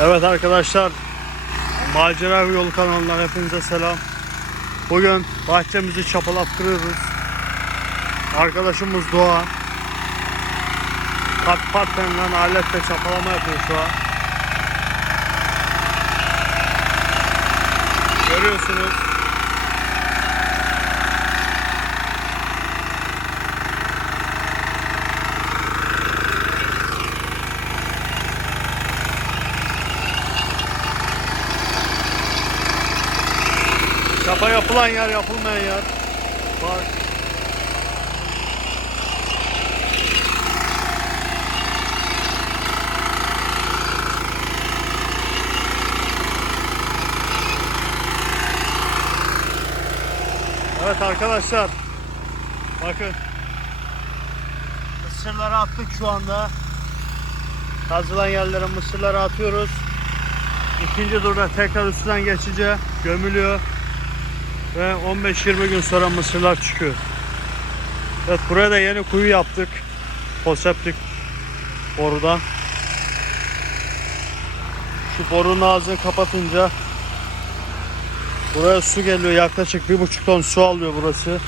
Evet arkadaşlar Macera Yolu kanalından hepinize selam. Bugün bahçemizi çapalattırıyoruz. Arkadaşımız Doğan. Kat partnerinden aletle çapalama yapıyor şu an. Görüyorsunuz. Çapa yapılan yer yapılmayan yer. Bak. Evet arkadaşlar. Bakın. Mısırları attık şu anda. Kazılan yerlere mısırları atıyoruz. İkinci durda tekrar üstünden geçince gömülüyor. Ve 15-20 gün sonra mısırlar çıkıyor. Evet buraya da yeni kuyu yaptık. Konseptlik borudan. Şu borunun ağzını kapatınca buraya su geliyor. Yaklaşık bir buçuk ton su alıyor burası.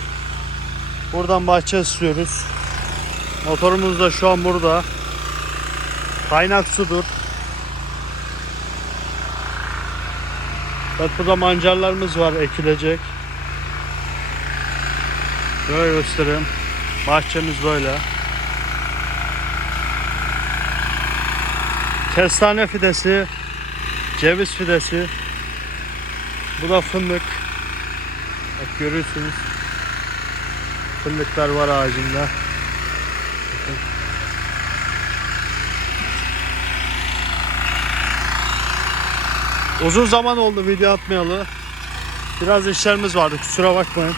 Buradan bahçe ısıtıyoruz. Motorumuz da şu an burada. Kaynak sudur. Bak burada mancarlarımız var ekilecek. Böyle göstereyim. Bahçemiz böyle. Kestane fidesi, ceviz fidesi. Bu da fındık. Bak görüyorsunuz. Fındıklar var ağacında. Uzun zaman oldu video atmayalı. Biraz işlerimiz vardı kusura bakmayın.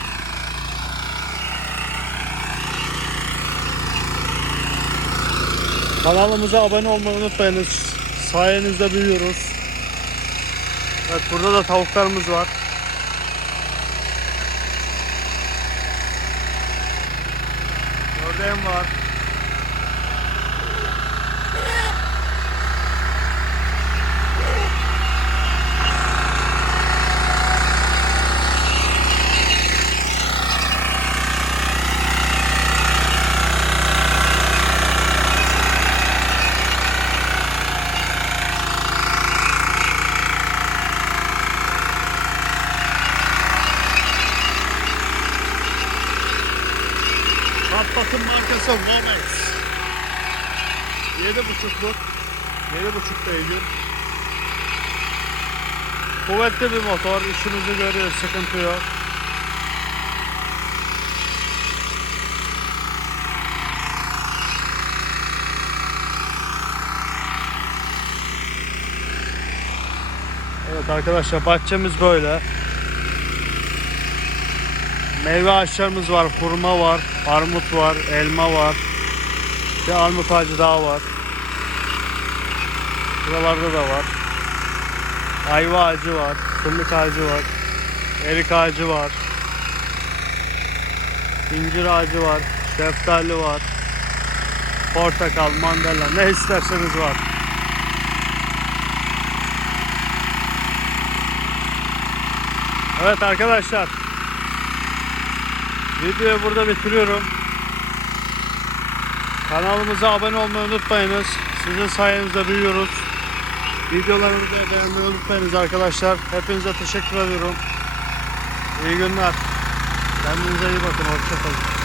Kanalımıza abone olmayı unutmayınız. Sayenizde büyüyoruz. Evet burada da tavuklarımız var. Ördeğim var. Patlatın markası Romex. 7.5'luk. 7.5 beygir. Kuvvetli bir motor. işimizi görüyor. Sıkıntı yok. Evet arkadaşlar bahçemiz böyle. Meyve ağaçlarımız var, hurma var, armut var, elma var. Bir armut ağacı daha var. Buralarda da var. Ayva ağacı var, fındık ağacı var, erik ağacı var. İncir ağacı var, şeftali var. Portakal, mandalina ne isterseniz var. Evet arkadaşlar. Videoyu burada bitiriyorum. Kanalımıza abone olmayı unutmayınız. Sizin sayenizde büyüyoruz. Videolarımızı beğenmeyi unutmayınız arkadaşlar. Hepinize teşekkür ediyorum. İyi günler. Kendinize iyi bakın. Hoşçakalın.